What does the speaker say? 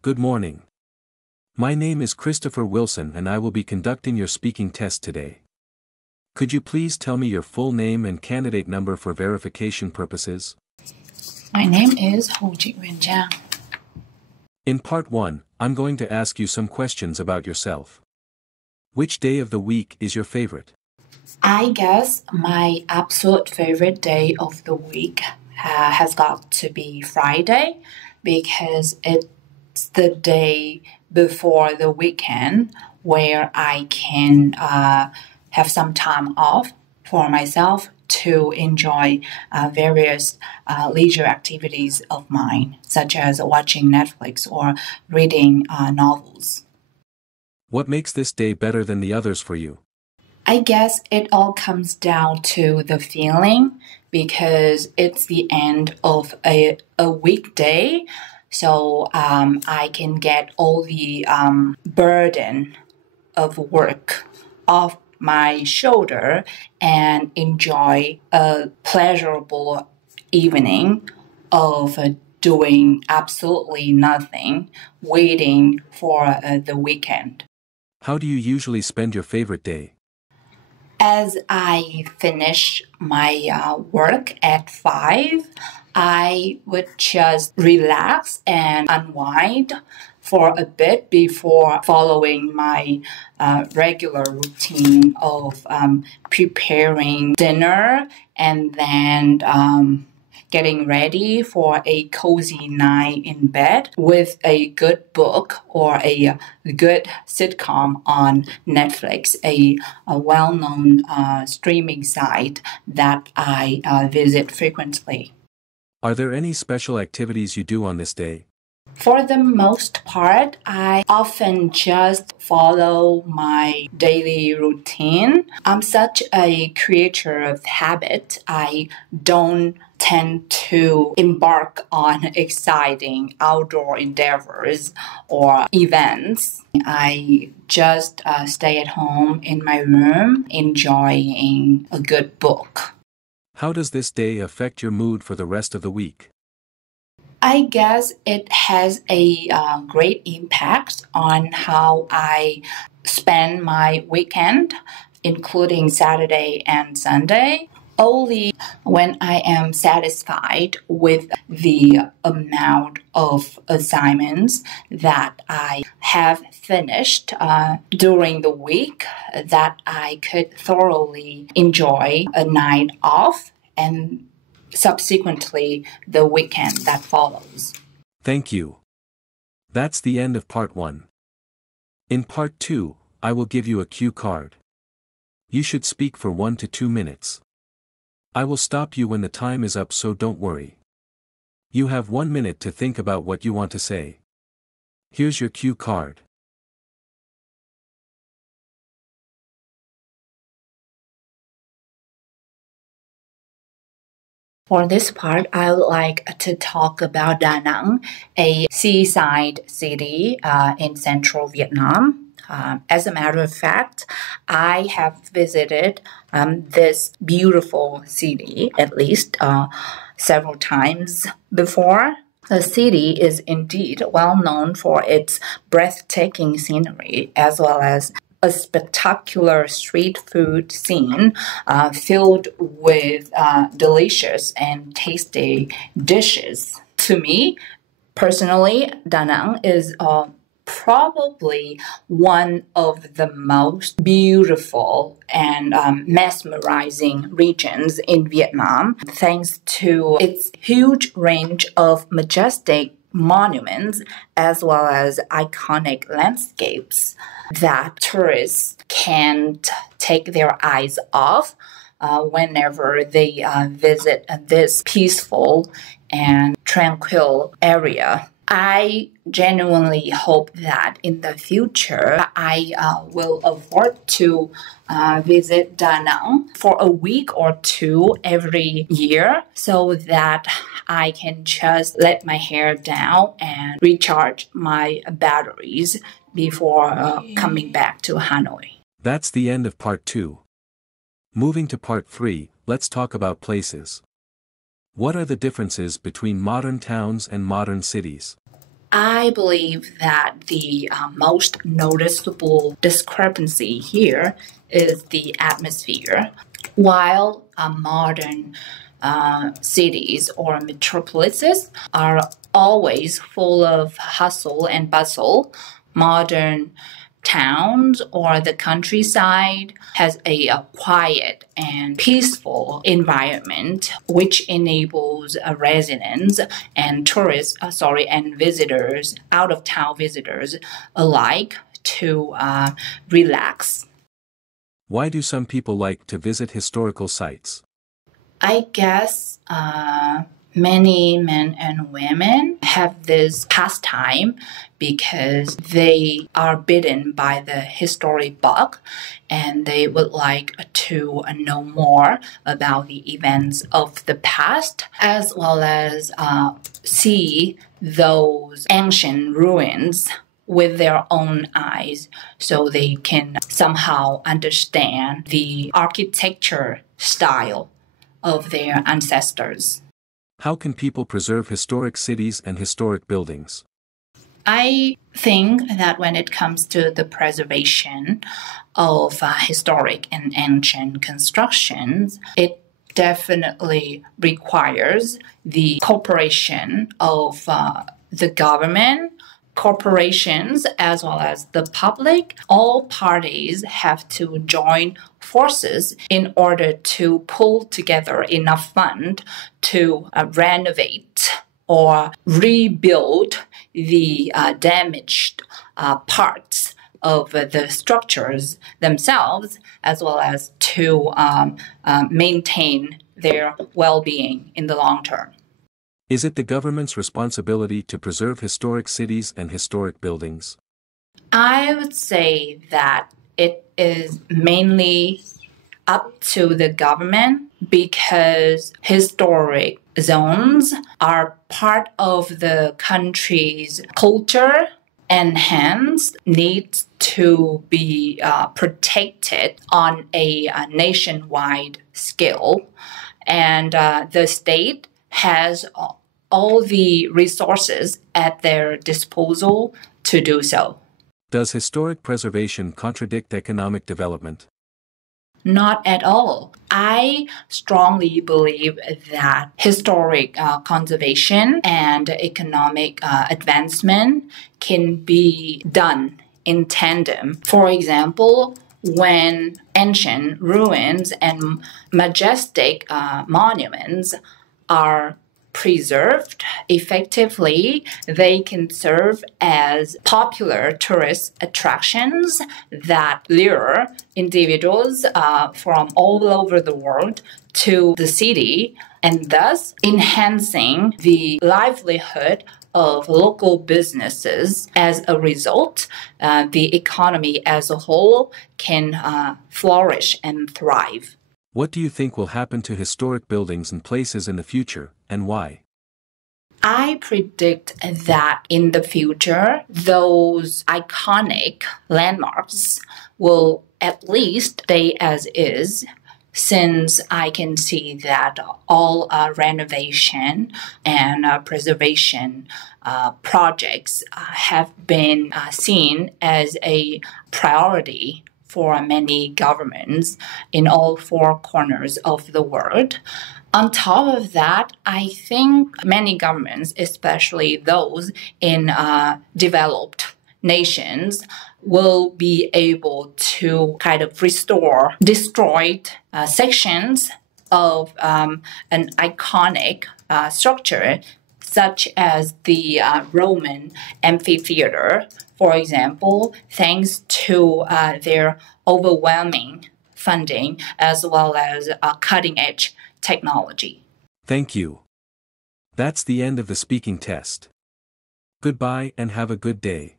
Good morning. My name is Christopher Wilson and I will be conducting your speaking test today. Could you please tell me your full name and candidate number for verification purposes? My name is Hồ Chị Huyền Trang. In part 1, I'm going to ask you some questions about yourself. Which day of the week is your favorite? I guess my absolute favorite day of the week has got to be Friday because it's the day before the weekend where I can have some time off for myself to enjoy various leisure activities of mine, such as watching Netflix or reading novels. What makes this day better than the others for you? I guess it all comes down to the feeling because it's the end of a weekday. So I can get all the burden of work off my shoulder and enjoy a pleasurable evening of doing absolutely nothing, waiting for the weekend. How do you usually spend your favorite day? As I finish my work at 5, I would just relax and unwind for a bit before following my regular routine of preparing dinner and then getting ready for a cozy night in bed with a good book or a good sitcom on Netflix, a well-known streaming site that I visit frequently. Are there any special activities you do on this day? For the most part, I often just follow my daily routine. I'm such a creature of habit. I don't tend to embark on exciting outdoor endeavors or events. I just stay at home in my room enjoying a good book. How does this day affect your mood for the rest of the week? I guess it has a great impact on how I spend my weekend, including Saturday and Sunday. Only when I am satisfied with the amount of assignments that I have finished during the week that I could thoroughly enjoy a night off and subsequently the weekend that follows. Thank you. That's the end of part 1. In part 2, I will give you a cue card. You should speak for 1 to 2 minutes. I will stop you when the time is up, so don't worry. You have 1 minute to think about what you want to say. Here's your cue card. For this part, I would like to talk about Da Nang, a seaside city in central Vietnam. As a matter of fact, I have visited this beautiful city at least several times before. The city is indeed well known for its breathtaking scenery as well as a spectacular street food scene filled with delicious and tasty dishes. To me, personally, Da Nang is probably one of the most beautiful and mesmerizing regions in Vietnam, thanks to its huge range of majestic monuments as well as iconic landscapes that tourists can't take their eyes off whenever they visit this peaceful and tranquil area. I genuinely hope that in the future I will afford to visit Da Nang for a week or two every year so that I can just let my hair down and recharge my batteries before coming back to Hanoi. That's the end of part 2. Moving to part 3, let's talk about places. What are the differences between modern towns and modern cities? I believe that the most noticeable discrepancy here is the atmosphere. While modern cities or metropolises are always full of hustle and bustle, modern towns or the countryside has a quiet and peaceful environment which enables residents and and visitors, out of town visitors alike, to relax. Why do some people like to visit historical sites? I guess many men and women have this pastime because they are bitten by the history bug and they would like to know more about the events of the past as well as see those ancient ruins with their own eyes so they can somehow understand the architecture style of their ancestors. How can people preserve historic cities and historic buildings? I think that when it comes to the preservation of historic and ancient constructions, it definitely requires the cooperation of the government, corporations, as well as the public. All parties have to join forces in order to pull together enough fund to renovate or rebuild the damaged parts of the structures themselves, as well as to maintain their well-being in the long term. Is it the government's responsibility to preserve historic cities and historic buildings? I would say that it is mainly up to the government because historic zones are part of the country's culture and hence needs to be protected on a nationwide scale. And the state has all the resources at their disposal to do so. Does historic preservation contradict economic development? Not at all. I strongly believe that historic conservation and economic advancement can be done in tandem. For example, when ancient ruins and majestic monuments are preserved effectively, they can serve as popular tourist attractions that lure individuals from all over the world to the city and thus enhancing the livelihood of local businesses. As a result, the economy as a whole can flourish and thrive. What do you think will happen to historic buildings and places in the future, and why? I predict that in the future, those iconic landmarks will at least stay as is, since I can see that all renovation and preservation projects have been seen as a priority for many governments in all four corners of the world. On top of that, I think many governments, especially those in developed nations, will be able to kind of restore destroyed sections of an iconic structure, such as the Roman amphitheater, for example, thanks to their overwhelming funding as well as cutting-edge technology. Thank you. That's the end of the speaking test. Goodbye and have a good day.